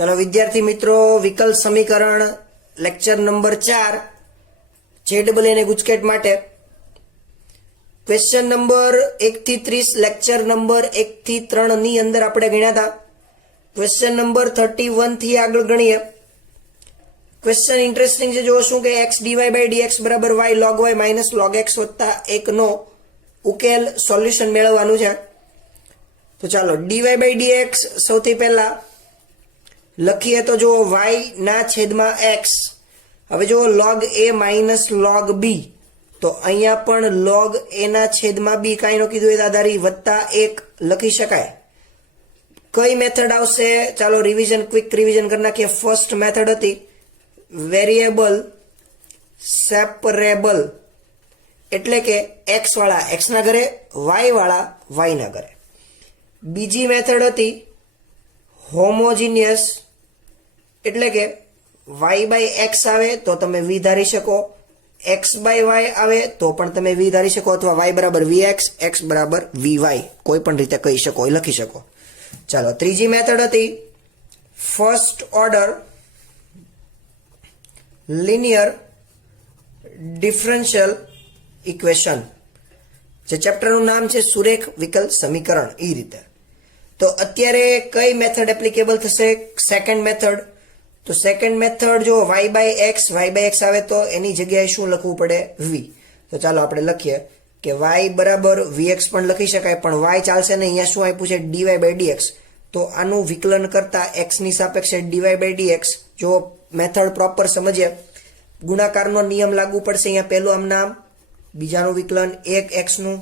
चलो विद्यार्थी मित्रों, विकल समीकरण लेक्चर नंबर 4 JEE ने गुजकेट माटे क्वेश्चन नंबर 1 થી 30 लेक्चर नंबर 1 થી 3 ની અંદર આપણે ગણ્યા હતા। क्वेश्चन नंबर 31 થી આગળ ગણીએ। क्वेश्चन इंटरेस्टिंग છે। જો શું કે x dy/dx બરાબર y log y minus log x વત્તા 1 નો ઉકેલ સોલ્યુશન મેળવવાનું છે। તો ચાલો dy/dx સૌથી પહેલા લખીએ તો જો y ના છેદમાં x। હવે જો log a minus log b, તો અહીંયા પણ log a ના છેદમાં b કાંઈનો કીધું એ આધારી વત્તા 1 લખી શકાય। કઈ મેથડ આવશે? ચાલો રિવિઝન, ક્વિક રિવિઝન કરી નાખીએ। ફર્સ્ટ મેથડ હતી વેરિયેબલ સેપરેબલ, એટલે કે x વાળા x ના ઘરે, y વાળા y ના ઘરે। બીજી મેથડ હતી હોમોજીનિયસ, એટલે કે y બાય x આવે તો તમે v ધારી શકો, x બાય y આવે તો પણ તમે v ધારી શકો, અથવા y બરાબર vx, x બરાબર vy, કોઈ પણ રીતે કહી શકો, લખી શકો। ચાલો ત્રીજી મેથડ હતી first order linear differential equation, જે ચેપ્ટરનું નામ છે સુરેખ વિકલ સમીકરણ। એ રીતે તો અત્યારે કઈ મેથડ એપ્લિકેબલ થશે? Second method. તો સેકન્ડ મેથડ જો y બાય x આવે તો એની જગ્યાએ શું લખવું પડે? v। તો ચાલો આપણે લખીએ કે y બરાબર vx પણ લખી શકાય, પણ y ચાલશે ને, અહીંયા શું આપ્યું છે? dy/dx। તો આનું વિકલન કરતા x ની સાપેક્ષે dy/dx। જો મેથડ પ્રોપર સમજીએ, ગુણાકારનો નિયમ લાગુ પડશે। અહીંયા પહેલું આમ નામ, બીજાનું વિકલન 1x નું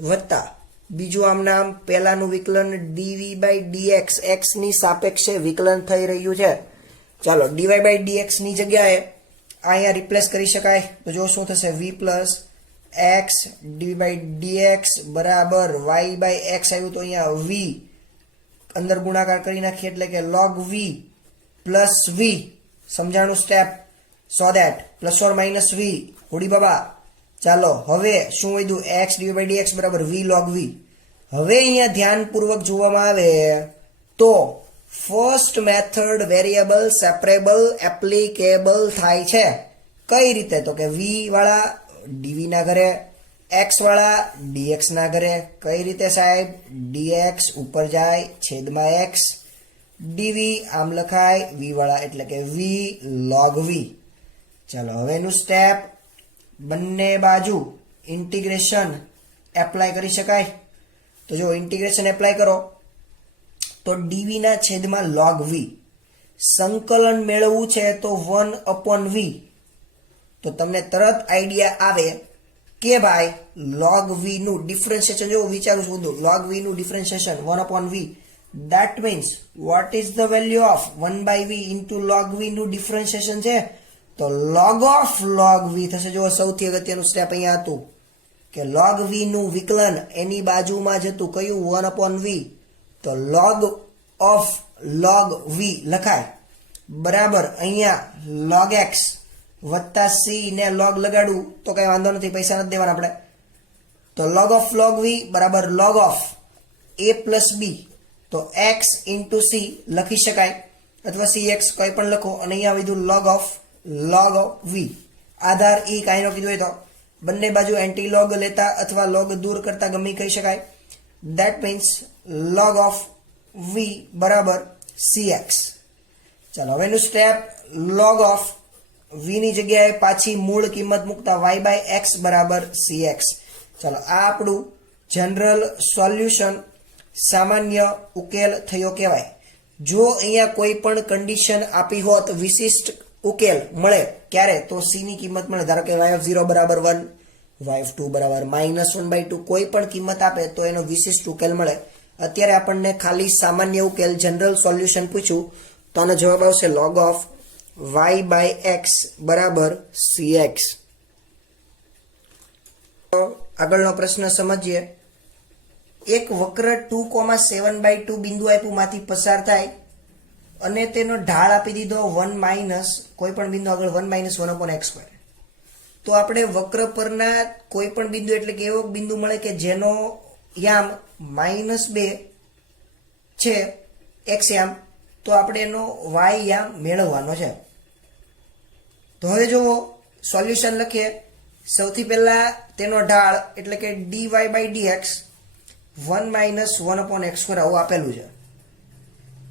વત્તા બીજું આમ નામ, પહેલાનું વિકલન dv/dx, x ની સાપેક્ષે વિકલન થઈ રહ્યું છે। ચાલો dy/dx ની જગ્યાએ અહીંયા રિપ્લેસ કરી શકાય। તો જો શું થશે? v પ્લસ x dv/dx બરાબર y/x આવ્યું, તો અહીંયા v અંદર ગુણાકાર કરી નાખીએ, એટલે કે log v પ્લસ v, સમજાણું step, so that plus or minus v હોડી બાબા। ચાલો હવે શું વધ્યું? x dv/dx બરાબર v log v। હવે અહીંયા ધ્યાનપૂર્વક જોવામાં આવે તો first method variable separable applicable થાય છે। કઈ રીતે? તો કે v વાળા dv ના ઘરે, x વાળા dx ના ઘરે। કઈ રીતે સાહેબ? dx ઉપર જાય, છેદમાં x, dv આમ લખાય, v વાળા એટલે કે v log v। ચાલો હવેનું સ્ટેપ, બંને બાજુ ઇન્ટિગ્રેશન એપ્લાય કરી શકાય। તો જો ઇન્ટિગ્રેશન એપ્લાય કરો તો dv ના છેદમાં log v, સંકલન મેળવવું છે તો 1/v। તો તમને તરત આઈડિયા આવે કે ભાઈ log v નું ડિફરન્શિએશન, જો વિચારું છું log v નું differentiation 1/v, that means what is the value of 1/v into log v નું ડિફરન્શિએશન છે તો log of log v થશે। જો સૌથી અગત્યનું સ્ટેપ અહીંયા હતું કે log v નું વિકલન એની બાજુમાં જ હતું, કયું? 1/v। તો log of log v લખાય બરાબર અહીંયા log x વત્તા c ને log લગાડું તો કઈ વાંધો નથી, પૈસા નથી દેવાના આપણે। તો log of log v બરાબર log of a plus b, તો x into c લખી શકાય, અથવા cx કોઈ પણ લખો, અને અહીંયા વિધું log of v। Aadhaar e કાંઈનો કીધું હોય તો બંને બાજુ એન્ટી લોગ લેતા અથવા લોગ દૂર કરતા ગમે કહી શકાય। that means log of v બરાબર cx। ચાલો હવેનું સ્ટેપ, log of v ની જગ્યાએ પાછી મૂળ કિંમત મૂકતા y/x બરાબર cx। ચાલો આ આપણું જનરલ સોલ્યુશન, સામાન્ય ઉકેલ થયો કહેવાય। જો અહીંયા કોઈ પણ કન્ડિશન આપી હોત, વિશિષ્ટ ઉકેલ મળે ક્યારે? તો c ની કિંમત મળે, ધારો કે y0 બરાબર 1, y2 બરાબર -1/2, કોઈ પણ કિંમત આપે તો એનો વિશિષ્ટ ઉકેલ મળે। અત્યારે આપણને ખાલી સામાન્ય ઉકેલ, જનરલ સોલ્યુશન પૂછ્યું, તો આનો જવાબ આવશે log of y/x બરાબર cx। આગળનો પ્રશ્ન સમજીએ। એક વક્ર 2,7/2 બિંદુ આપ્યું, માંથી પસાર થાય અને તેનો ઢાળ આપી દીધો 1 કોઈ પણ બિંદુ આગળ 1 - 1/x²। તો આપણે વક્ર પરના કોઈ પણ બિંદુ, એટલે કે એવો બિંદુ મળે કે જેનો યામ -2 છે, x યામ, તો આપણે એનો વાય યા મેળવવાનો છે. તો હવે જુઓ સોલ્યુશન લખીએ. સૌથી પહેલા તેનો ઢાળ એટલે કે dy by dx 1 minus 1/x² આવું આપેલું છે.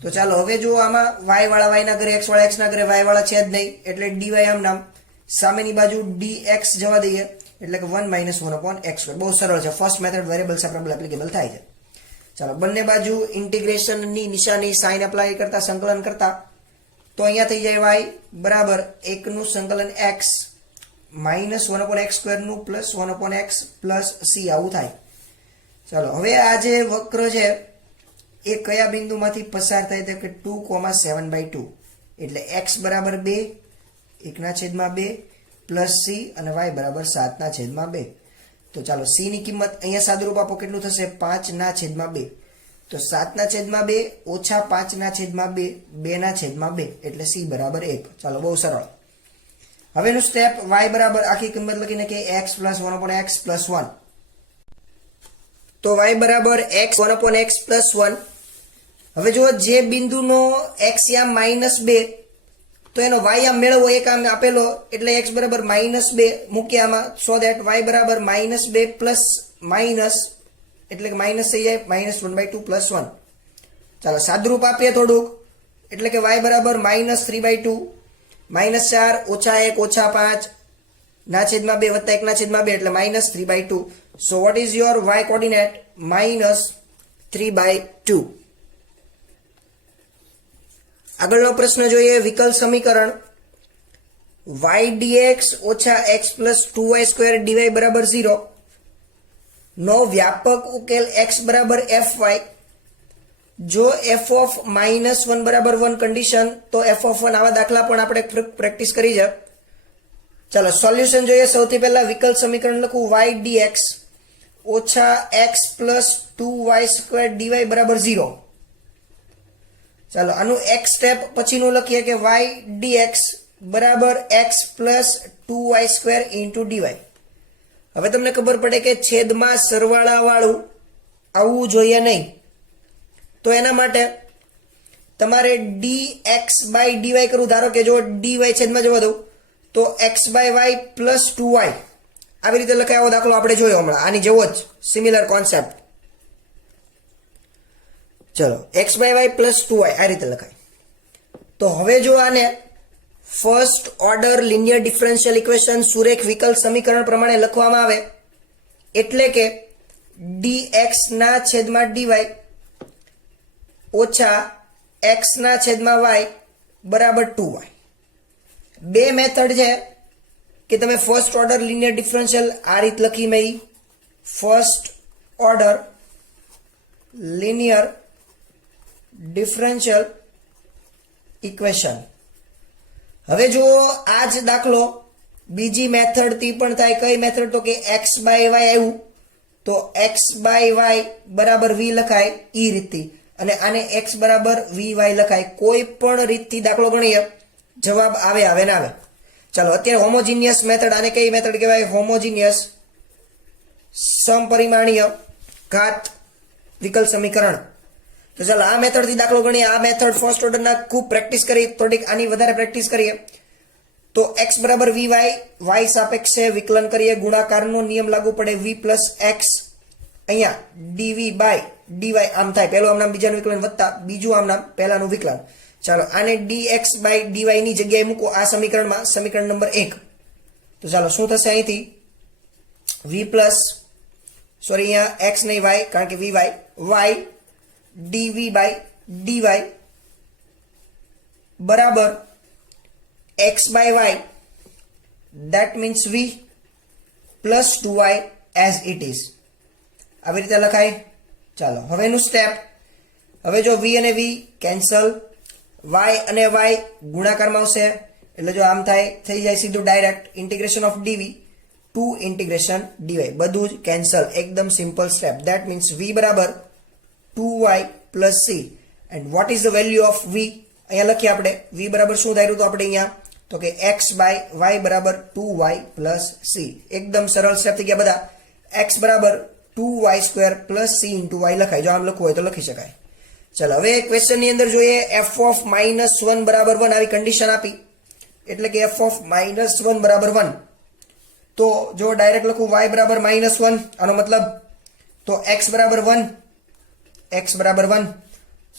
તો ચાલો હવે જુઓ આમાં y વાળા y ના ઘરે x વાળા x ના ઘરે y વાળા છે જ નહીં એટલે dy આમ નામ, સામેની બાજુ dx જવા દઈએ એટલે કે 1 માઇનસ 1/x². બહુ સરળ છે. ફર્સ્ટ મેથડ વેરિયેબલ્સ આપણે એપ્લિકેબલ થાય છે. ચાલો બંને બાજુ ઇન્ટિગ્રેશનની નિશાની સાઇન એપ્લાય કરતા સંકલન કરતા તો અહીંયા થઈ જાય y બરાબર 1 નું સંકલન x માઇનસ 1/x² નું પ્લસ 1/x પ્લસ c આવું થાય. ચાલો હવે આ જે વક્ર છે એ કયા બિંદુમાંથી પસાર થાય તો કે 2,7/2 એટલે x બરાબર 2 1/2 પ્લસ c અને y બરાબર 7/2. તો ચાલો c ની કિંમત અહીંયા સાદુરૂપ આપો કેટલું થશે 5/2. તો 7/2 ઓછા 5/2 2/2 એટલે c બરાબર 1. ચાલો બહુ સરળ. હવેનું સ્ટેપ y બરાબર આખી કિંમત લખીને કે x પ્લસ 1/x પ્લસ 1. તો y બરાબર x 1/x પ્લસ 1. હવે જો જે બિંદુનો x યા -2 તો એનો y આમ મેળવો એક આમ આપેલો એટલે x બરાબર -2 મૂકીએ આમાં સો ધેટ y બરાબર -2 પ્લસ માઇનસ એટલે કે માઇનસ થઈ જાય -1/2 પ્લસ 1. ચાલો સાદુરૂપ આપીએ થોડુંક એટલે કે y બરાબર -3/2 -4 ઓછા 1 ઓછા 5 ના છેદમાં 2 વત્તા 1 ના છેદમાં 2 એટલે -3/2. So what is your y coordinate -3/2. આગળનો પ્રશ્ન જોઈએ. વિકલ સમીકરણ y dx ઓછા x પ્લસ 2y² dy બરાબર 0 નો વ્યાપક ઉકેલ x બરાબર fy. જો f ઓફ -1 બરાબર 1 કન્ડિશન તો f ઓફ 1 આવા દાખલા પણ આપણે પ્રેક્ટિસ કરી છે. ચાલો સોલ્યુશન જોઈએ. સૌથી પહેલા વિકલ સમીકરણ લખું y dx ઓછા x પ્લસ 2y² dy બરાબર 0. ચાલો આનું x સ્ટેપ પછીનું લખીએ કે y dx બરાબર x plus 2y² into dy. હવે તમને ખબર પડે કે છેદમાં સરવાળા વાળું આવવું જોઈએ નહીં. તો એના માટે તમારે dx બાય dy કરવું. ધારો કે જો dy છેદમાં જવા દઉં તો x by y plus 2y આવી રીતે લખાય. આવો દાખલો આપણે જોયો હમણાં, આની જેવો જ સિમિલર કોન્સેપ્ટ. ચલો x by y plus 2y આ રીતે લખાય. તો હવે જો આને first order linear differential equation સુરેખ વિકલ સમીકરણ પ્રમાણે લખવામાં આવે એટલે કે dx ના છેદમાં dy ઓછા x ના છેદમાં y બરાબર 2y. બે મેથડ છે કે તમે ફર્સ્ટ ઓર્ડર લિનિયર ડિફરન્શિયલ આ રીત લખી મેં first order linear differential equation. હવે જો આ જ દાખલો બીજી મેથડથી પણ થાય. કઈ મેથડ તો કે x બાય y આવ્યું તો x બાય y બરાબર v લખાય એ રીતથી અને આને x બરાબર vy લખાય. કોઈ પણ રીતથી દાખલો ગણીએ જવાબ આવે આવે ના આવે. ચાલો અત્યારે હોમોજીનિયસ મેથડ, આને કઈ મેથડ કહેવાય? હોમોજીનિયસ સમપરિમાણીય ઘાત વિકલ સમીકરણ. તો ચાલો આ મેથડથી દાખલો ગણીએ. આ મેથડ ફર્સ્ટ ઓર્ડરના ખૂબ પ્રેક્ટિસ કરી, થોડીક આની વધારે પ્રેક્ટિસ કરીએ તો x બરાબર vy y સાપેક્ષે વિકલન કરીએ. ગુણાકારનો નિયમ લાગુ પડે v પ્લસ x અહીંયા dv બાય dy આમ થાય. પહેલું આમ નામ બીજાનું વિકલન વત્તા બીજું આમ નામ પહેલાનું વિકલન. ચાલો આને dx બાય dy ની જગ્યાએ મૂકો આ સમીકરણમાં, સમીકરણ નંબર 1. તો ચાલો શું થશે અહીંથી v પ્લસ સોરી અહીંયા x નહીં y કારણ કે vy y dv by dy બરાબર x by y that means v plus 2y as it is. આવી રીતે લખાય. ચાલો હવેનું સ્ટેપ. હવે જો v અને v કેન્સલ, y અને y ગુણાકારમાં આવશે એટલે જો આમ થાય થઈ જાય સીધું direct integration of dv two integration dy બધું જ કેન્સલ. એકદમ simple step. that means v બરાબર 2y plus c and what is the value of v? અહીંયા લખીએ આપણે v બરાબર શું ધાર્યું તો આપણે અહીંયા તો કે x બાય y બરાબર 2y plus c. એકદમ સરળ સ્ટેપ થઈ ગયા બધા. x બરાબર 2y² plus c into y લખાય. જો આમ લખવું હોય તો લખી શકાય. ચાલો હવે ક્વેશ્ચનની અંદર જોઈએ એફ ઓફ -1 બરાબર 1 આવી કન્ડિશન આપી એટલે કે એફ ઓફ -1 બરાબર 1 તો જો ડાયરેક્ટ લખું y બરાબર -1 આનો મતલબ તો x બરાબર 1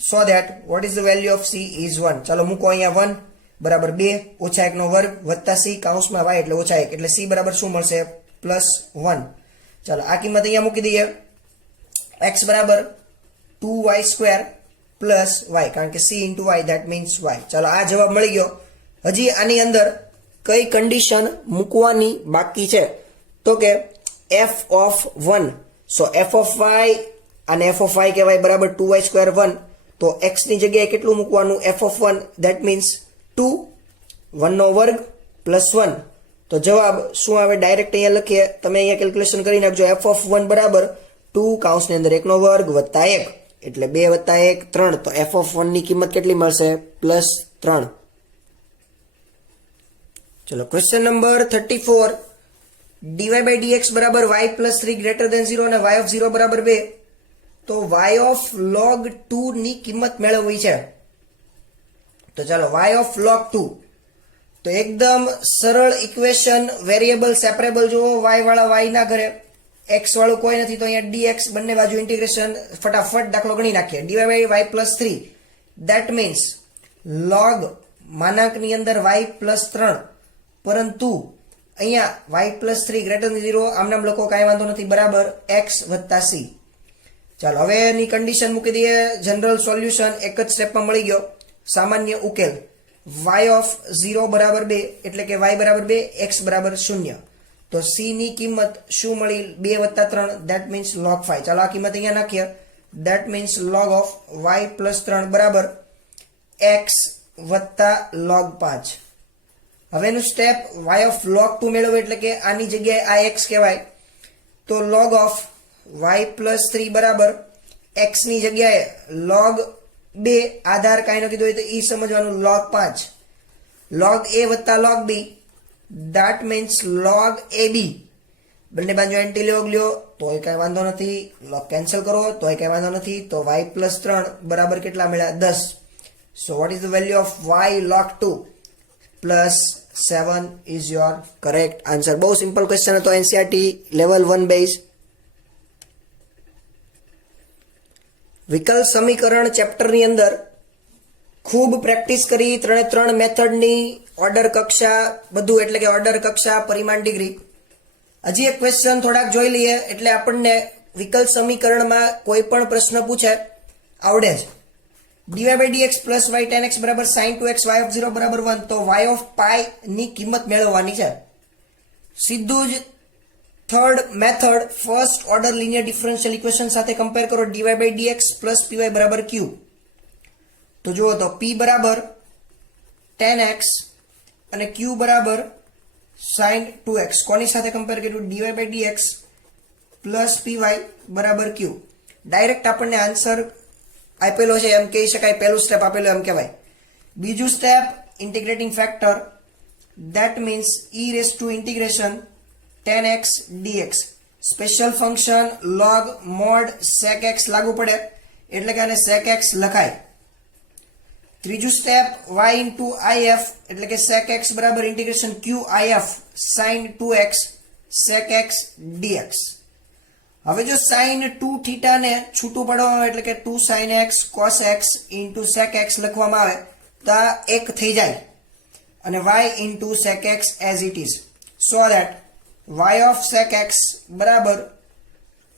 so that what is the value of c is 1 ચાલો મૂકો અહીંયા 1 બરાબર 2 ઓછા 1 નો વર્ગ વત્તા c કૌંસમાં y એટલે ઓછા 1 એટલે c બરાબર શું મળશે +1 ચાલો આ કિંમત અહીંયા મૂકી દઈએ x બરાબર 2y² + y કારણ કે c * y that means y ચાલો આ જવાબ મળી ગયો હજી આની અંદર કઈ કન્ડિશન મૂકવાની બાકી છે તો કે f of 1 so f of y અને f of y કહેવાય બરાબર 2y² 1 તો x ની જગ્યાએ કેટલું મૂકવાનું f of 1 that means 2 1 નો વર્ગ +1 તો જવાબ શું આવે ડાયરેક્ટ અહીંયા લખીએ તમે અહીંયા કેલ્ક્યુલેશન કરી નાખજો f of 1 બરાબર 2 કૌંસની અંદર 1 નો વર્ગ વત્તા 1 એટલે 2 વત્તા 1 3 તો f of 1 ની કિંમત કેટલી મળશે +3 ચલો ક્વેશ્ચન નંબર 34 dy/dx બરાબર y + 3 ગ્રેટર ધેન 0 અને y of 0 બરાબર 2 તો y of log 2 ની કિંમત મેળવવી છે તો ચાલો y of log 2 તો એકદમ સરળ ઇક્વેશન વેરિયેબલ સેપરેબલ જુઓ y વાળા y ના ઘરે x વાળું કોઈ નથી તો અહીંયા dx બંને બાજુ ઇન્ટિગ્રેશન ફટાફટ દાખલો ગણી નાખીએ dy/y + 3 that means log માનાંકની અંદર y + 3 પરંતુ અહીંયા y + 3 ગ્રેટર ધેન 0 આમ નામ લખો કાંઈ વાંધો નથી બરાબર x + c ચાલો હવે એની કન્ડિશન મૂકી દઈએ જનરલ સોલ્યુશન એક જ સ્ટેપમાં મળી ગયો સામાન્ય ઉકેલ y of 0 બરાબર 2 એટલે કે y બરાબર 2 x બરાબર 0 તો c ની કિંમત શું મળી 2 + 3 that means log 5 ચાલો આ કિંમત અહીંયા નાખીએ that means log of y + 3 બરાબર x + log 5 હવેનું સ્ટેપ y of log 2 મેળવો એટલે કે આની જગ્યાએ આ x કહેવાય તો log of y + 3 બરાબર x ની જગ્યાએ log 2 આધાર કાંઈ ન કીધું હોય તો એ સમજવાનું log 5 log a + log b that means log ab બંને બાજુ એન્ટી log લ્યો તોય કાંઈ વાંધો નથી log કેન્સલ કરો તોય કાંઈ વાંધો નથી તો y + 3 બરાબર કેટલા મળ્યા 10 so what is the value of y log 2 + 7 is your correct answer બહુ સિમ્પલ ક્વેશ્ચન હતો NCERT લેવલ 1 બેઝ વિકલ્પ સમીકરણ ચેપ્ટરની અંદર ખૂબ પ્રેક્ટિસ કરી 3 મેથડની ઓર્ડર કક્ષા બધું એટલે કે ઓર્ડર કક્ષા પરિમાણ ડિગ્રી હજી એક ક્વેશ્ચન થોડાક જોઈ લઈએ એટલે આપણને વિકલ્પ સમીકરણમાં કોઈ પણ પ્રશ્ન પૂછે આવડે જ dy/dx + y tan x બરાબર sin 2x y of 0 બરાબર 1 તો y of pi ની કિંમત મેળવવાની છે સીધું જ third method first order linear differential equation સાથે કમ્પેર કરો dy/dx + py બરાબર q તો જુઓ તો p બરાબર tan x અને q બરાબર sin 2x કોની સાથે કમ્પેર કર્યું dy/dx + py બરાબર q ડાયરેક્ટ આપણને આન્સર આપેલો છે એમ કહી શકાય પહેલું સ્ટેપ આપેલું એમ કહેવાય બીજું step integrating factor that means e⁻ tan x dx special function log mod sec x લાગુ પડે એટલે કે આને sec x લખાય ત્રીજું સ્ટેપ y * if એટલે કે sec x બરાબર ∫q if sin 2x sec x dx હવે જો sin 2θ ને છૂટું પાડવામાં આવે એટલે કે 2 sin x cos x * sec x લખવામાં આવે તો આ એક થઈ જાય અને y * sec x as it is so that y of sec x બરાબર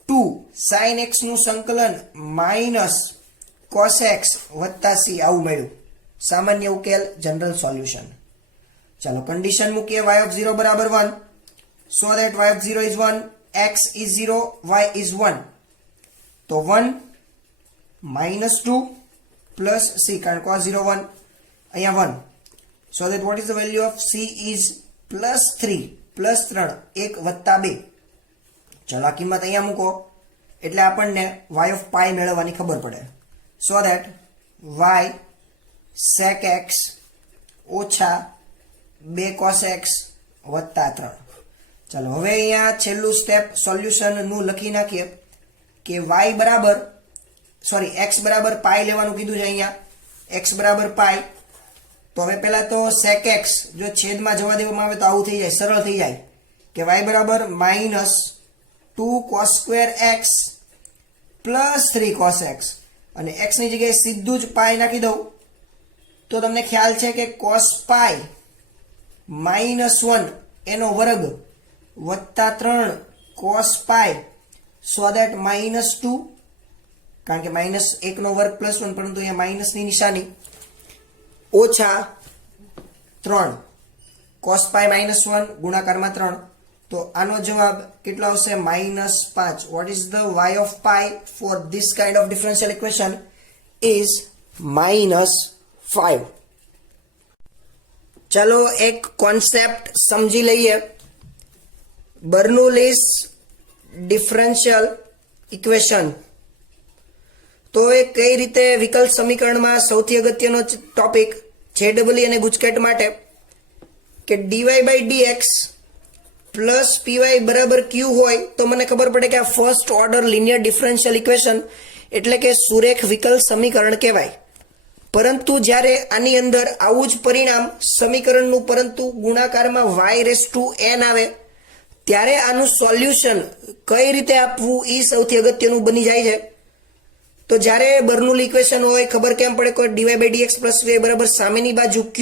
2 sin x નું સંકલન માઇનસ cos x વત્તા c આવું મળ્યું સામાન્ય ઉકેલ જનરલ સોલ્યુશન ચાલો કન્ડિશન મૂકીએ y of 0 બરાબર 1 so that y of 0 is 1 x is 0 y is 1 તો 1 -2 plus c કારણ cos 0 1 અહીંયા 1 so that what is the value of c is +3 +3 1 વત્તા 2 ચાલો આ કિંમત અહીંયા મૂકો એટલે આપણને y of pi મેળવવાની ખબર પડે so that y sec x ઓછા 2 cos x વત્તા 3 ચાલો હવે અહીંયા છેલ્લું સ્ટેપ સોલ્યુશન નું લખી નાખીએ કે y બરાબર સોરી x બરાબર પાઈ લેવાનું કીધું છે અહીંયા, x બરાબર પાઈ. તો હવે પહેલા તો sec x જો છેદમાં જવા દેવામાં આવે તો આવું થઈ જાય, સરળ થઈ જાય કે y બરાબર -2 cos square x plus 3 cos x, અને x ની જગ્યાએ સીધું જ પાઈ નાખી દઉં તો તમને ખ્યાલ છે કે cos પાઈ -1 એનો વર્ગ વત્તા 3 cos પાઈ, સો દેટ -2, કારણ કે -1 નો વર્ગ +1, પરંતુ અહીંયા માઇનસની નિશાની, ઓછા 3 cos પાઈ -1 ગુણાકારમાં 3. તો આનો જવાબ કેટલો આવશે? -5. What is the y of pi for this kind of differential equation is -5. ચલો એક કોન્સેપ્ટ સમજી લઈએ. બર્નોલીસ ડિફરન્શિયલ ઇક્વેશન. તો એ કઈ રીતે વિકલ્પ સમીકરણમાં સૌથી અગત્યનો ટોપિક JEE અને ગુજકેટ માટે કે dy/dx પ્લસ py બરાબર q હોય તો મને ખબર પડે કે આ first order linear differential equation એટલે કે સુરેખ વિકલ્પ સમીકરણ કહેવાય. પરંતુ જ્યારે આની અંદર આવું જ પરિણામ સમીકરણનું પરંતુ ગુણાકારમાં y⁴n આવે ત્યારે આનું સોલ્યુશન કઈ રીતે આપવું એ સૌથી અગત્યનું બની જાય છે. તો જ્યારે બર્નોલી ઇક્વેશન હોય ખબર કેમ પડે? કોઈ dy/dx પ્લસ py બરાબર સામેની બાજુ q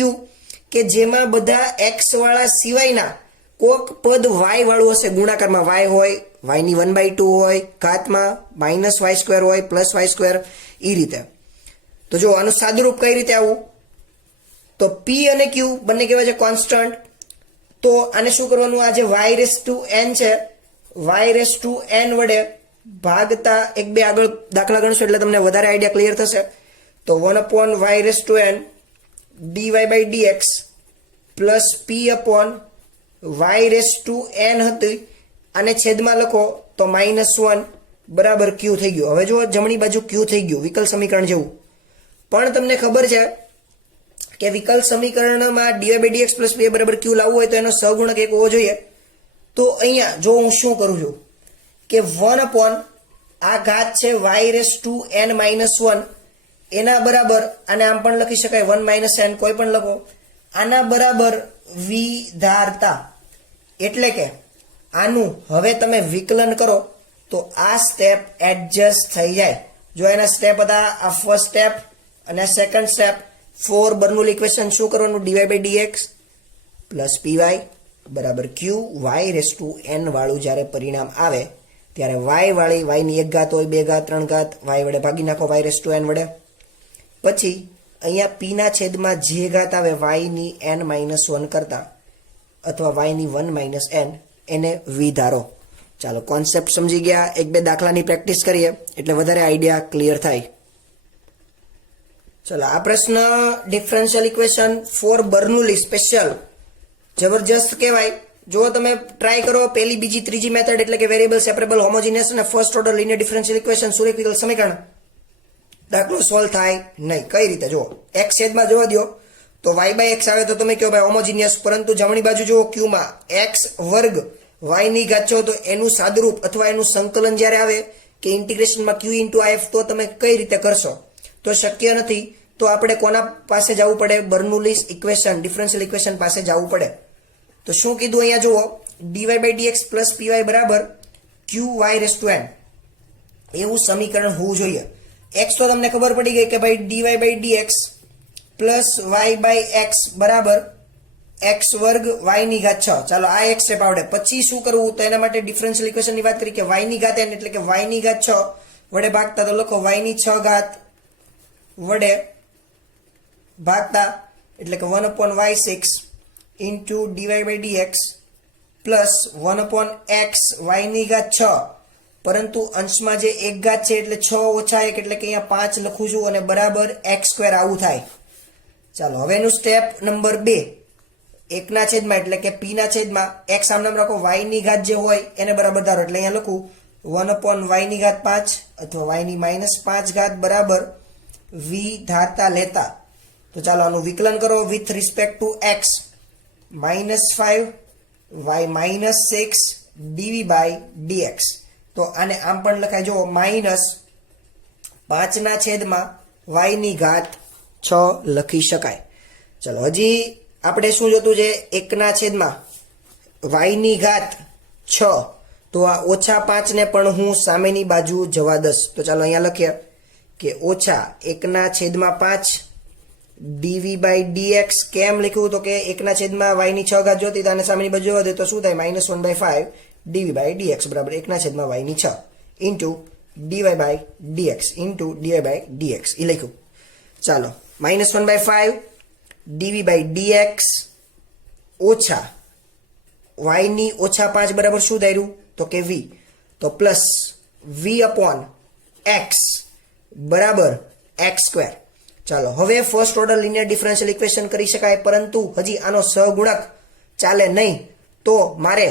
કે જેમાં બધા x વાળા સિવાયના કોક પદ y વાળું હશે, ગુણાકારમાં y હોય, y ની 1/2 હોય, ઘાતમાં -y² હોય, +y², એ રીતે. તો જો આનું સાદુરૂપ કઈ રીતે આવું? તો p અને q બંને કહેવાય છે કોન્સ્ટન્ટ. તો આને શું કરવાનું? આ જે y⁴n છે, y⁴n વડે ભાગતા એક બે આગળ દાખલા ગણશો એટલે તમને વધારે આઈડિયા ક્લિયર થશે. તો 1/y⁴n dy/dx plus p y⁴n હતી, અને છેદમાં લખો તો -1 બરાબર q થઈ ગયું. હવે જો જમણી બાજુ q થઈ ગયું વિકલ્પ સમીકરણ જેવું. પણ તમને ખબર છે કે વિકલ્પ સમીકરણમાં dy/dx પ્લસ py બરાબર q લાવવું હોય તો એનો સહગુણક એક હોવો જોઈએ. તો અહીંયા જો હું શું કરું છું કે 1 આ ઘાત છે y⁴n-1 એના બરાબર, અને આમ પણ લખી શકાય 1 - n, કોઈ પણ લખો, આના બરાબર વિધારતા. એટલે કે આનું હવે તમે વિકલન કરો તો આ સ્ટેપ એડજસ્ટ થઈ જાય. જો એના સ્ટેપ હતા આ ફર્સ્ટ સ્ટેપ અને second step. For Bernoulli equation શું કરવાનું? dy/dx પ્લસ py બરાબર q, y⁴n વાળું જ્યારે પરિણામ આવે ત્યારે y વાળી, y ની 1 ઘાત હોય, 2 ઘાત, 3 ઘાત, y વડે ભાગી નાખો y⁴n વડે. પછી અહીંયા p ના છેદમાં જે ઘાત આવે y ની n-1 કરતા અથવા y ની 1 - n એને વિધારો. ચાલો કોન્સેપ્ટ સમજી ગયા. એક બે દાખલાની પ્રેક્ટિસ કરીએ એટલે વધારે આઈડિયા ક્લિયર થાય. ચલો આ પ્રશ્ન differential equation for Bernoulli special જબરજસ્ત કહેવાય. જો તમે ટ્રાય કરો પહેલી, બીજી, ત્રીજી મેથડ એટલે કે વેરિયેબલ, સેપરેબલ, હોમોજીનિયસ અને first order linear differential equation સુરેખ વિકલ્પ સમીકરણ, દાખલો સોલ્વ થાય નહીં. કઈ રીતે? જો x છેદમાં જોવા દો તો y/x આવે તો તમે કહો ભાઈ હોમોજીનિયસ, પરંતુ જમણી બાજુ જુઓ q માં x વર્ગ y ની ઘાત છો તો એનું સાદુરૂપ અથવા એનું સંકલન જ્યારે આવે કે ઇન્ટિગ્રેશનમાં q * if તો તમે કઈ રીતે કરશો? તો શક્ય નથી. તો આપણે કોના પાસે જવું પડે? બર્નોલીસ ઇક્વેશન ડિફરન્શિયલ ઇક્વેશન પાસે જવું પડે. તો શું કીધું અહીંયા જુઓ, dy/dx પ્લસ py બરાબર qy⁴n એવું સમીકરણ હોવું જોઈએ. x તો તમને ખબર પડી ગઈ કે ભાઈ dy/dx પ્લસ y/x બરાબર x વર્ગ y ની ઘાત 6. ચાલો આ એક સ્ટેપ આવડે. પછી શું કરવું? તો એના માટે ડિફરન્શિયલ ઇક્વેશનની વાત કરી કે y ની ઘાત n એટલે કે y ની ઘાત 6 વડે ભાગતા, તો લખો y ની 6 ઘાત વડે ભાગતા એટલે કે 1/y6 into dy/dx plus 1/x y ની ઘાત 6, પરંતુ અંશમાં જે 1 ઘાત છે એટલે 6 ઓછા 1 એટલે કે અહીંયા 5 લખું છું, અને બરાબર x² આવું થાય. ચાલો હવે એનું સ્ટેપ નંબર 2, 1 ના છેદમાં એટલે કે p ના છેદમાં x આમ નામ રાખો, y ની ઘાત જે હોય એને બરાબર ધારો એટલે અહીંયા લખું 1/y ની ઘાત 5 અથવા y ની -5 ઘાત બરાબર વિધારતા લેતા. તો ચાલો આનું વિકલન કરો with respect to x, -5 y -6 dv/dx. તો આને આમ પણ લખાય જો 5 છેદમાં y ની ઘાત 6 લખી શકાય. ચલો હજી આપણે શું જોતું છે? 1 છેદમાં y ની ઘાત 6. તો આ -5 ને પણ હું સામેની બાજુ જવા દઈશ. તો ચાલો અહીંયા લખીએ કે -1 છેદમાં 5 dv બાય dx. કેમ લખ્યું? તો કે 1 છેદમાં y ની 6 ઘાત જોતી તો આને સામેની બાજુ જવા દે તો શું થાય? -1/5 dv બાય dx બરાબર 1 છેદમાં y ની 6 into dy by dx into dy by dx એ લખ્યું. ચાલો -1/5 dv બાય dx ઓછા y ની -5 બરાબર શું ધાર્યું? તો કે v. તો પ્લસ v અપોન x બરાબર x². ચાલો હવે first order linear differential equation કરી શકાય, પરંતુ હજી આનો સહગુણક ચાલે નહીં. તો મારે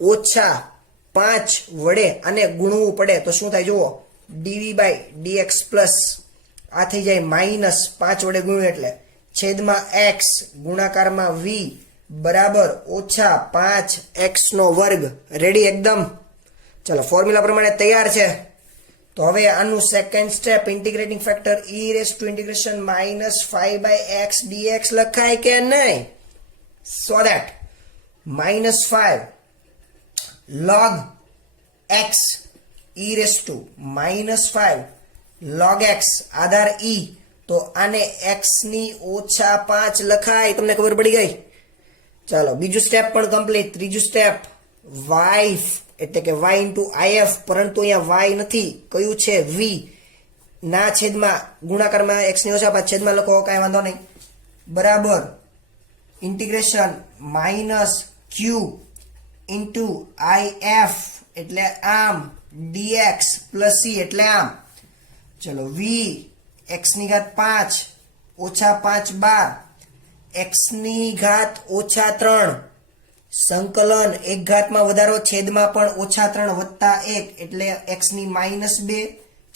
-5 વડે આને ગુણવું પડે. તો શું થાય જુઓ, dv બાય dx પ્લસ આ થઈ જાય -5 વડે ગુણ્યું એટલે છેદમાં x ગુણાકારમાં v બરાબર -5x નો વર્ગ. રેડી એકદમ? ચલો ફોર્મ્યુલા પ્રમાણે તૈયાર છે. તો હવે આનું second step integrating factor -5/x dx લખાય કે નહીં? So that -5 log x -5 log x Aadhaar e. તો આને x ની -5 લખાય. તમને ખબર પડી ગઈ? ચાલો બીજું સ્ટેપ પણ કમ્પ્લીટ. ત્રીજું સ્ટેપ y એટલે કે y ઇન્ટુ if, પરંતુ અહીંયા y નથી, કયું છે? v ના છેદમાં ગુણાકારમાં x ની -5 છેદમાં લખો, કાંઈ વાંધો નહીં, બરાબર ઇન્ટિગ્રેશન -q ઇન્ટુ if એટલે આમ dx પ્લસ c એટલે આમ. ચલો v x ની ઘાત 5 -5 12 x ની ઘાત -3 સંકલન એક ઘાતમાં વધારો છેદમાં પણ -3 વત્તા 1 એટલે x ની -2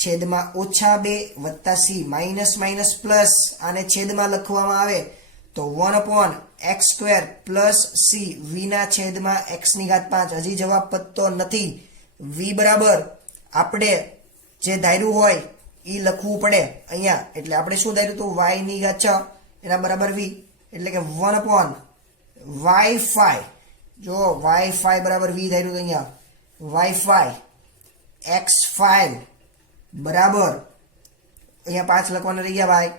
છેદમાં -2 વત્તા c માઇનસ પ્લસ આને છેદમાં લખવામાં આવે તો 1/x² પ્લસ c v ના છેદમાં x ની ઘાત 5. હજી જવાબ પતતો નથી. v બરાબર આપણે જે ધાર્યું હોય એ લખવું પડે અહીંયા. એટલે આપણે શું ધાર્યું હતું? y ની ઘાત 6 એના બરાબર v એટલે કે 1/y5. જો y5 બરાબર v ધાર્યું અહીંયા y5 x5 બરાબર અહીંયા 5 લખવાના રહી ગયા ભાઈ.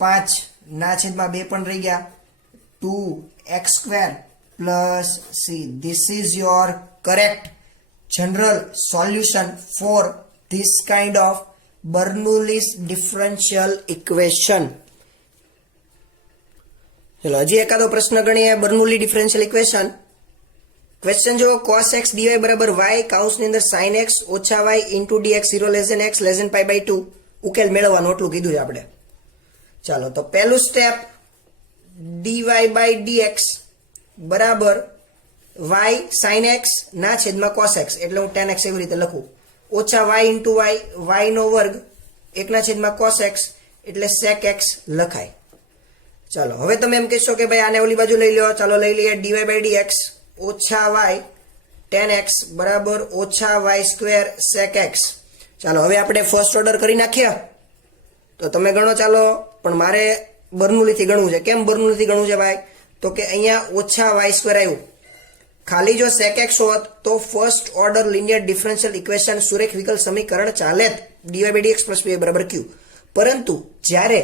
5 ના છેદમાં 2 પણ રહી ગયા. 2x² plus c. This is your correct general solution for this kind of Bernoulli's differential equation. ચલો હજી એકાદો પ્રશ્ન ગણીએ. બર્નૌલી ડિફરન્શિયલ ઇક્વેશન. ક્વેશ્ચન જો cos x dy બરાબર y કૌંસની અંદર sin x ઓછા y into dx 0 less than x less than π/2 ઉકેલ મેળવવાનો એટલું કીધું છે આપણે. ચાલો તો પહેલું સ્ટેપ dy બાય dx બરાબર y sin x ના છેદમાં cos x એટલે હું tan x એવી રીતે લખું ઓછા y ઇન્ટુ y નો વર્ગ 1 ના છેદમાં cos x એટલે sec x લખાય. ચાલો હવે તમે એમ કહેશો કે ભાઈ આને ઓલી બાજુ લઈ લો. ચાલો લઈ લઈએ dy બાય dx ઓછા y tan x બરાબર ઓછા y² sec x. ચાલો હવે આપણે ફર્સ્ટ ઓર્ડર કરી નાખીએ. તો તમે ગણો ચાલો, પણ મારે બર્નૌલીથી ગણવું છે. કેમ બર્નૌલીથી ગણવું છે ભાઈ? તો કે અહીંયા ઓછા y² આવ્યું. ખાલી જો sec x હોત તો first order linear differential equation સુરેખ વિકલ સમીકરણ ચાલે dy by dx plus y બરાબર q. પરંતુ જ્યારે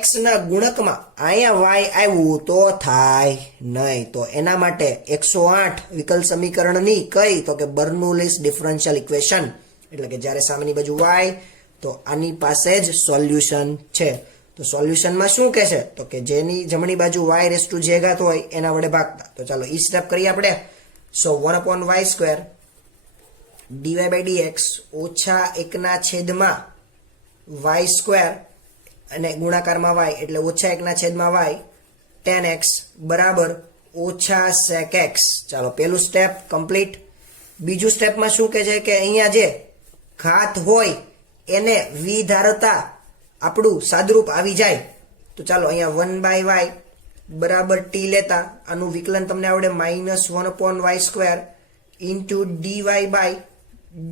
x ના ગુણકમાં અહીંયા y આવ્યું તો થાય નહીં. તો એના માટે 108 વિકલ સમીકરણની કઈ? તો કે બર્નૌલીસ ડિફરન્શિયલ ઇક્વેશન. એટલે કે જ્યારે સામેની બાજુ y તો આની પાસે જ સોલ્યુશન છે. તો સોલ્યુશનમાં શું કહે છે? તો કે જેની જમણી બાજુ y⁻j ઘાત હોય એના વડે ભાગતા. તો ચાલો ઈ સ્ટેપ કરીએ આપણે. સો 1/y² dy બાય dx ઓછા 1 ના છેદમાં y² અને ગુણાકારમાં y એટલે ઓછા 1 ના છેદમાં y tan x બરાબર ઓછા sec x. ચાલો પહેલું સ્ટેપ કમ્પ્લીટ. બીજું સ્ટેપમાં શું કહે છે કે અહીંયા જે ઘાત હોય એને v ધારતા આપણું સાદરૂપ આવી જાય. તો ચાલો અહીંયા 1/y બરાબર t લેતા આનું વિકલન તમને આવડે -1/y² into dy by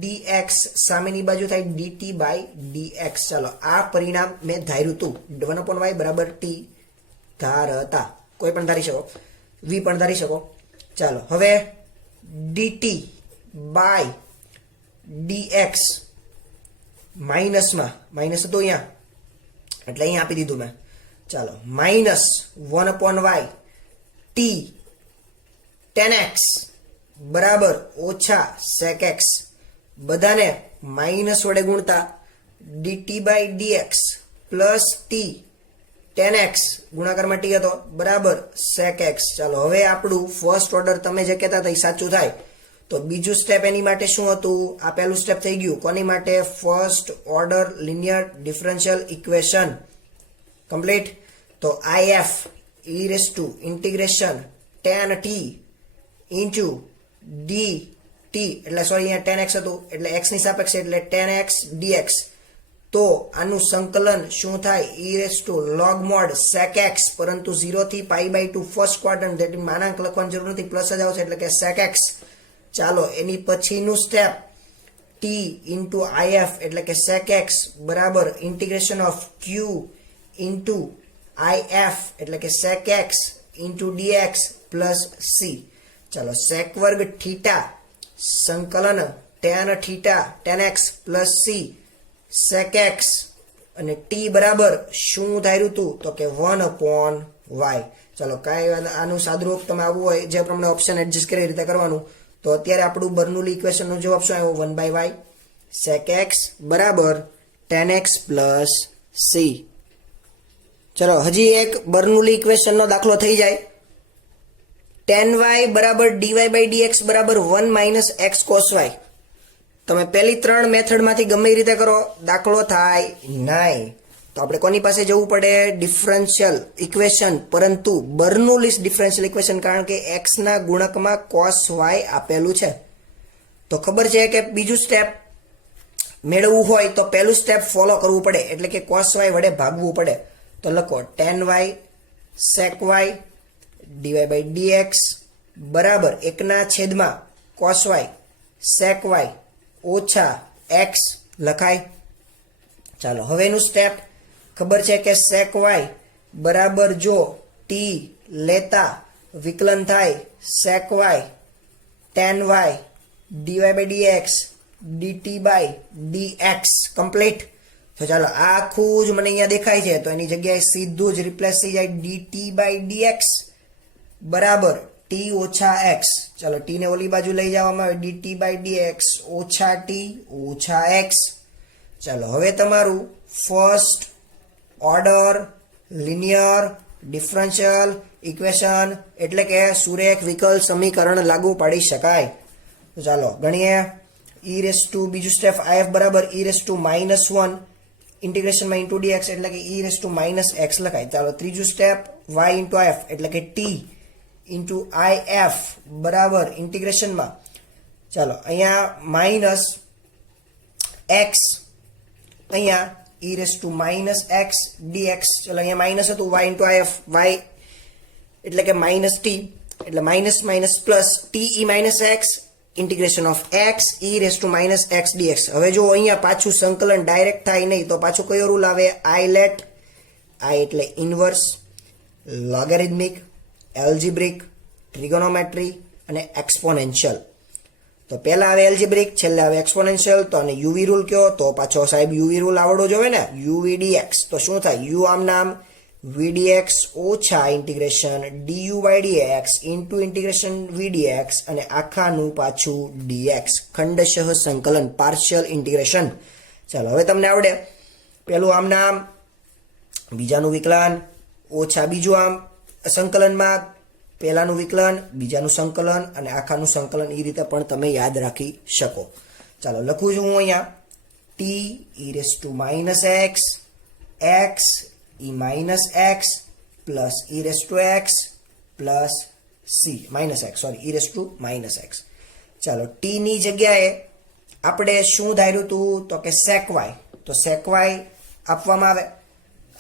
dx સામેની બાજુ થાય dt by dx. ચાલો આ પરિણામ મેં ધાર્યું હતું 1/y બરાબર t ધારતા. કોઈ પણ ધારી શકો, v પણ ધારી શકો. ચાલો હવે dt by dx માઇનસમાં માઇનસ હતું અહીંયા એટલે અહીંયા આપી દીધું મેં. ચાલો -1/y t tan x બરાબર ઓછા sec x બધાને માઇનસ વડે ગુણતા dt by dx plus t tan x ગુણાકારમાં t હતો બરાબર sec x. ચાલો હવે આપણું ફર્સ્ટ ઓર્ડર તમે જે કહેતા હતા એ સાચું થાય. તો બીજું સ્ટેપ એની માટે શું હતું? આ પહેલું સ્ટેપ થઈ ગયું. કોની માટે? First order linear differential equation complete. તો if e raised to integration tan t into dt એટલે સોરી અહીંયા tan x હતું એટલે x ની સાપેક્ષે એટલે tan x dx. તો આનું સંકલન શું થાય? e raised to log mod sec x પરંતુ 0 થી π/2 ફર્સ્ટ ક્વાડ્રન્ટ એટલે માનાંક લખવાની જરૂર નથી, પ્લસ જ આવશે એટલે કે sec x. ચાલો એની પછીનું સ્ટેપ t into if એટલે કે sec x બરાબર integration of q into if એટલે કે sec x into dx plus c. ચાલો sec વર્ગ થીટા સંકલન tan x plus c sec x અને t બરાબર શું ધાર્યું હતું? તો કે 1/y. ચાલો કાંઈ આનું સાદુરૂપ તમે આવવું હોય જે પ્રમાણે ઓપ્શન એડજસ્ટ કરી રીતે કરવાનું. તો અત્યારે આપણું બર્નોલી ઇક્વેશનનો જવાબ શું આવ્યો? 1/y sec x બરાબર tan x પ્લસ c. ચલો હજી એક બર્નોલી ઇક્વેશનનો દાખલો થઈ જાય. tan y બરાબર dy by dx બરાબર 1 - x cos y. તમે પહેલી ત્રણ મેથડમાંથી ગમે એ રીતે કરો દાખલો થાય નહીં. તો આપણે કોની પાસે જવું પડે? ડિફરન્શિયલ ઇક્વેશન, પરંતુ બર્નોલીસ ડિફરન્શિયલ ઇક્વેશન, કારણ કે x ના ગુણકમાં cos y આપેલું છે. તો ખબર છે કે બીજું સ્ટેપ મેળવવું હોય તો પહેલું સ્ટેપ ફોલો કરવું પડે એટલે કે cos y વડે ભાગવું પડે. તો લખો tan y sec y dy by dx બરાબર 1/, cos y sec y ઓછા x લખાય. ચાલો હવેનું સ્ટેપ ખબર છે કે sec y બરાબર જો t લેતા વિકલન થાય sec y tan y dy by dx dt by dx complete. તો ચાલો આ આખું જ મને અહીંયા દેખાય છે તો એની જગ્યાએ સીધું જ રિપ્લેસ થઈ જાય dt by dx બરાબર t ઓછા x. ચાલો t ને ઓલી બાજુ લઈ જવામાં આવે dt by dx ઓછા t ઓછા x. ચાલો હવે તમારું first order linear differential equation એટલે કે સુરેખ વિકલ સમીકરણ લાગુ પાડી શકાય. તો ચાલો ગણીએ. e raised to બીજું સ્ટેપ if બરાબર e raised to -1 ઇન્ટિગ્રેશનમાં ઇન્ટુ dx એટલે કે e raised to -x લખાય. ચાલો ત્રીજું સ્ટેપ y into if એટલે કે t into if બરાબર ઇન્ટિગ્રેશનમાં ચાલો અહીંયા -x અહીંયા e raised to -x dx. ચાલો અહીંયા માઇનસ હતું y into if y એટલે કે -t એટલે minus plus t e - x integration of x e raised to -x dx. હવે જો અહીંયા પાછું સંકલન ડાયરેક્ટ થાય નહીં તો પાછું કયો રૂલ આવે? i let i એટલે ઇન્વર્સ, લોગેરિધમિક, એલ્જિબ્રિક, ટ્રિગોનોમેટ્રી અને એક્સપોનેન્શિયલ. તો પહેલા આવે એલ્જિબ્રિક, છેલ્લે આવે એક્સપોનેન્શિયલ. તો આને યુવી રૂલ કયો? તો પાછો સાહેબ યુવી રૂલ આવડવો જોઈએ ને. યુવી ડીએક્સ તો શું થાય? યુ આમ નામ vdx ઓછા integration du by dx into integration vdx અને આખાનું પાછું dx ખંડશઃ સંકલન પાર્શિયલ ઇન્ટિગ્રેશન. ચાલો હવે તમને આવડે. પેલું આમ નામ, બીજાનું વિકલન ઓછા બીજું આમ સંકલનમાં પહેલાનું વિકલન બીજાનું સંકલન અને આખાનું સંકલન એ રીતે પણ તમે યાદ રાખી શકો. ચાલો લખું છું હું અહીંયા t e raised to -x x e - x plus e raised to x plus c -x sorry e raised to -x. ચાલો t ની જગ્યાએ આપણે શું ધાર્યું હતું? તો કે sec y. તો sec y આપવામાં આવે,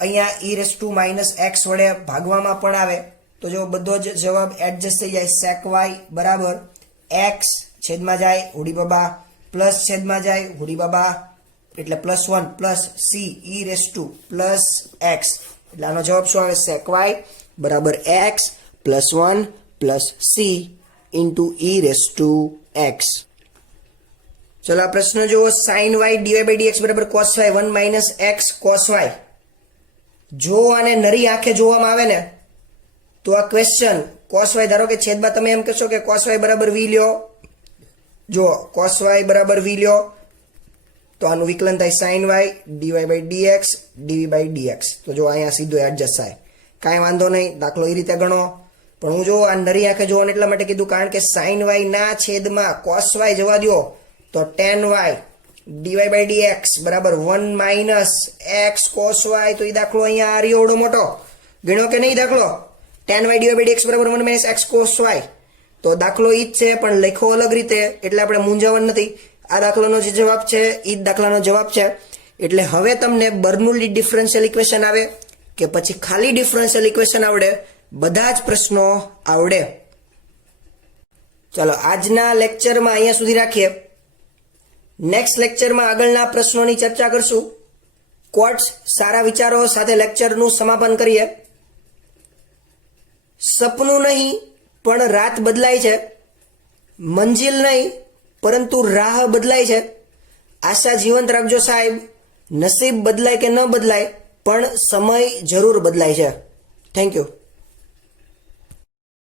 અહીંયા e raised to -x વડે ભાગવામાં પણ આવે. તો જો બધો જ જવાબ એડજસ્ટ થઈ જાય. sec y બરાબર x છેદમાં જાય ઉડી બબા પ્લસ છેદમાં જાય હુડી બાબા એટલે +1 plus C e raise to plus x એટલે આનો જવાબ શું આવે sec y બરાબર x +1 plus C into e raise to x. ચલો આ પ્રશ્ન જુઓ sin y dy/dx બરાબર cos y 1 minus x cos y. જો આને નરી આંખે જોવામાં આવે ને તો આ ક્વેશ્ચન cos y ધારો કે છેદમાં તમે એમ કહેશો કે cos y બરાબર v લ્યો, જો cos y બરાબર v લ્યો તો આનું વિકલન થાય sin y dy/dx dv/dx. તો જો અહીંયા સીધો એડજસ્ટ થાય, કાંઈ વાંધો નહીં, દાખલો એ રીતે ગણો. પણ હું જો આ નરી આંખે જોવાનું એટલા માટે કીધું કારણ કે sin y ના છેદમાં cos y જવા દો તો tan y dy/dx બરાબર 1 માઇનસ એક્સ cos y. તો એ દાખલો અહીંયા આ રહ્યો એવડો મોટો, ગણ્યો કે નહીં દાખલો? tan y dy/dx બરાબર 1 માઇનસ એક્સ cos y. તો દાખલો ઈ જ છે પણ લખો અલગ રીતે એટલે આપણે મૂંઝાવણ નથી. આ દાખલાનો જે જવાબ છે એ જ દાખલાનો જવાબ છે. એટલે હવે તમને બર્નોલી ડિફરન્શિયલ ઇક્વેશન આવે કે પછી ખાલી ડિફરન્શિયલ ઇક્વેશન આવડે, બધા જ પ્રશ્નો આવડે. ચાલો આજના લેક્ચરમાં અહીંયા સુધી રાખીએ. નેક્સ્ટ લેક્ચરમાં આગળના પ્રશ્નોની ચર્ચા કરશું. કોટ્સ સારા વિચારો સાથે લેક્ચરનું સમાપન કરીએ. સપનું નહીં પણ રાત બદલાય છે, મંજિલ નહીં પરંતુ રાહ બદલાય છે. આશા જીવંત રાખજો સાહેબ. નસીબ બદલાય કે ન બદલાય પણ સમય જરૂર બદલાય છે. Thank you.